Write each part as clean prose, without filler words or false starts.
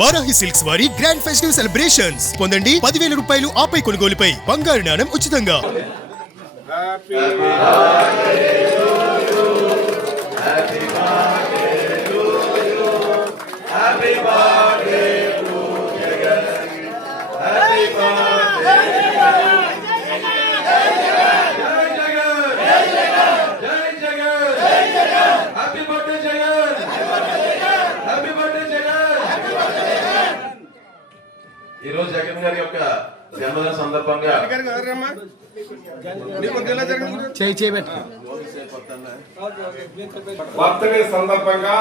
Varahi silks వారి grand festive celebrations పొందండి 10,000 రూపాయలు ఆపై కొనుగోలుపై బంగారు నాణెం ఉచితంగా. ఈ రోజు జగన్ గారి యొక్క జన్మదిన సందర్భంగా బర్త్డే సందర్భంగా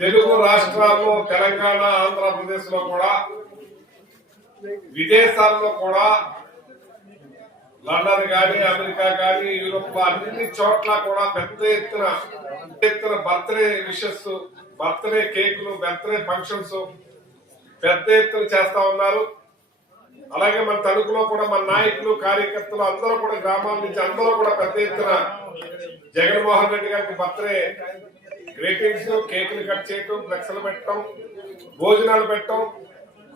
తెలుగు రాష్ట్రాల్లో తెలంగాణ ఆంధ్రప్రదేశ్ లో కూడా విదేశాల్లో కూడా లండన్ గాని అమెరికా గాని యూరోప్ అన్ని చోట్ల కూడా పెద్ద ఎత్తున బర్త్డే విషెస్ బర్త్డే కేకులు బర్త్డే ఫంక్షన్స్ పెద్ద ఎత్తున చేస్తా ఉన్నారు. అలాగే మన తణుకులో కూడా మన నాయకులు కార్యకర్తలు అందరూ కూడా గ్రామాల నుంచి అందరూ కూడా పెద్ద ఎత్తున జగన్మోహన్ రెడ్డి గారికి బర్త్డే గ్రీటింగ్స్ కేకులు కట్ చేయటం ఫ్లెక్స్లు పెట్టడం భోజనాలు పెట్టడం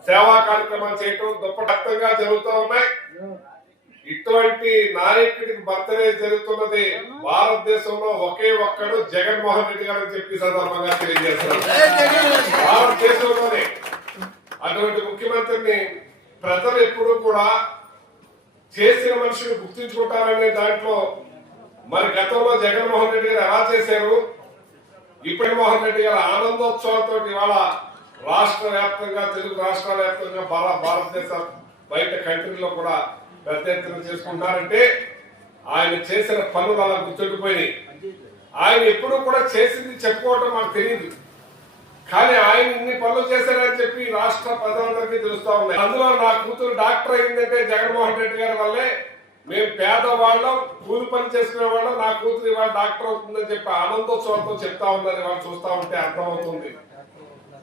సేవా కార్యక్రమాలు చేయటం దుప్పటంగా జరుగుతూ ఉన్నాయి. ఇటువంటి నాయకుడికి బర్త్డే జరుగుతున్నది భారతదేశంలో ఒకే ఒక్కడు జగన్మోహన్ రెడ్డి గారు అని చెప్పి సందర్భంగా తెలియజేస్తున్నారు. భారతదేశంలోనే అటువంటి ముఖ్యమంత్రిని ప్రజలు ఎప్పుడూ కూడా చేసిన మనిషిని గుర్తించుకుంటారనే దాంట్లో మరి గతంలో జగన్మోహన్ రెడ్డి గారు ఎలా చేశారు, ఇప్పుడు మోహన్ రెడ్డి గారు ఆనందోత్సవాలతో ఇవాళ రాష్ట్ర వ్యాప్తంగా తెలుగు రాష్ట్రాల వ్యాప్తంగా భారతదేశ బయట కంట్రీలో కూడా పెద్ద ఎత్తున చేసుకుంటారంటే ఆయన చేసిన పనులు అలా గుర్తుండిపోయినాయి. ఆయన ఎప్పుడు కూడా చేసింది చెప్పుకోవడం మాకు తెలియదు, కానీ ఆయన ఇన్ని పనులు చేశారని చెప్పి రాష్ట్ర ప్రజలందరికీ తెలుస్తా ఉన్నాయి. అందులో నా కూతురు డాక్టర్ అయిందంటే జగన్మోహన్ రెడ్డి గారి వల్లే. మేము పేదవాళ్ళం కూలి పని చేసుకునే వాళ్ళం, నా కూతురు ఇవాళ డాక్టర్ అవుతుందని చెప్పి ఆనందోత్సవంతో చెప్తా ఉన్నారు. ఇవాళ చూస్తా ఉంటే అర్థమవుతుంది.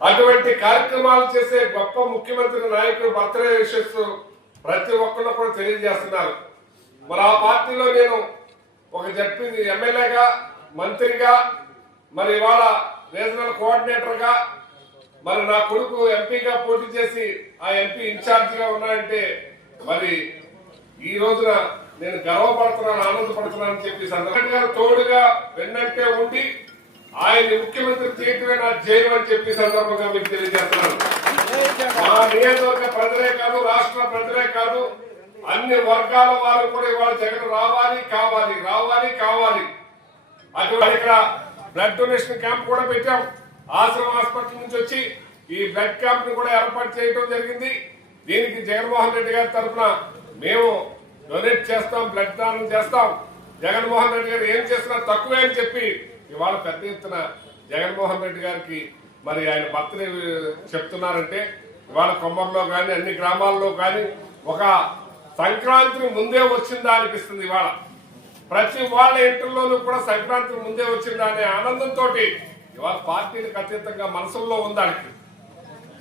అటువంటి కార్యక్రమాలు చేసే గొప్ప ముఖ్యమంత్రి నాయకుడు బర్త్డే విషెస్ ప్రతి ఒక్కళ్ళు కూడా తెలియజేస్తున్నారు. మరి ఆ పార్టీలో నేను ఒక జడ్పీ ఎమ్మెల్యేగా మంత్రిగా మరి ఇవాళ రీజనల్ కోఆర్డినేటర్ గా మరి నా కొడుకు ఎంపీగా పోటీ చేసి ఆ ఎంపీ ఇన్ఛార్జ్ గా ఉన్నాయంటే మరి ఈ రోజున నేను గర్వపడుతున్నాను ఆనందపడుతున్నాను అని చెప్పి సందర్భంగా తోడుగా వెన్నంటే ఉండి ఆయన ముఖ్యమంత్రి చేయటమే నా జైలు అని చెప్పి సందర్భంగా మీకు తెలియజేస్తున్నాను. మా నియోజకవర్గ ప్రజలే కాదు రాష్ట్ర ప్రజలే కాదు అన్ని వర్గాల వారు కూడా ఇవాళ జగన్ రావాలి కావాలి రావాలి కావాలి. అటువంటి ఇక్కడ బ్లడ్ డొనేషన్ క్యాంప్ కూడా పెట్టాం. ఆశ్రమ హాస్పిటల్ నుంచి వచ్చి ఈ బ్లడ్ క్యాంప్ ని కూడా ఏర్పాటు చేయడం జరిగింది. దీనికి జగన్మోహన్ రెడ్డి గారి తరఫున మేము డొనేట్ చేస్తాం, బ్లడ్ దానం చేస్తాం. జగన్మోహన్ రెడ్డి గారు ఏం చేసినా తక్కువే అని చెప్పి ఇవాళ పెద్ద ఎత్తున జగన్మోహన్ రెడ్డి గారికి మరి ఆయన బర్త్డే చెప్తున్నారంటే ఇవాళ కొమ్మర్లో కానీ అన్ని గ్రామాల్లో కానీ ఒక సంక్రాంతి ముందే వచ్చిందా అనిపిస్తుంది. ఇవాళ ప్రతి వాళ్ళ ఇంటిలోనూ కూడా సంక్రాంతి ముందే వచ్చిందా అనే ఆనందంతో ఇవాళ పార్టీలకు అతీతంగా మనసుల్లో ఉందానికి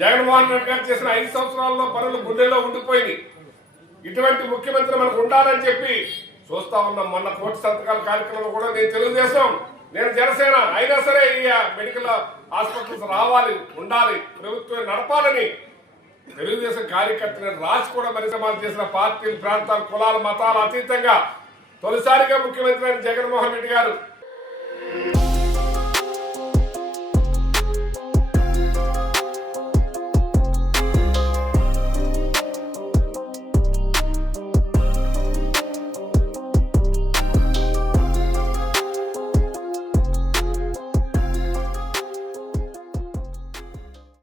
జగన్మోహన్ రెడ్డి గారు చేసిన 5 సంవత్సరాల్లో పనులు గుండెల్లో ఉండిపోయింది. ఇటువంటి ముఖ్యమంత్రి మనకు ఉండాలని చెప్పి చూస్తా ఉన్నాం. మొన్న కోటి సంతకాల కార్యక్రమం కూడా నేను తెలుగుదేశం నేను జనసేన అయినా సరే ఈ మెడికల్ హాస్పిటల్స్ రావాలి ఉండాలి ప్రభుత్వం నడపాలని తెలుగుదేశం కార్యకర్తలను రాసి కూడా పరిశ్రమాలు చేసిన పార్టీలు ప్రాంతాలు కులాలు మతాలు అతీతంగా తొలిసారిగా ముఖ్యమంత్రి అయిన జగన్మోహన్ రెడ్డి గారు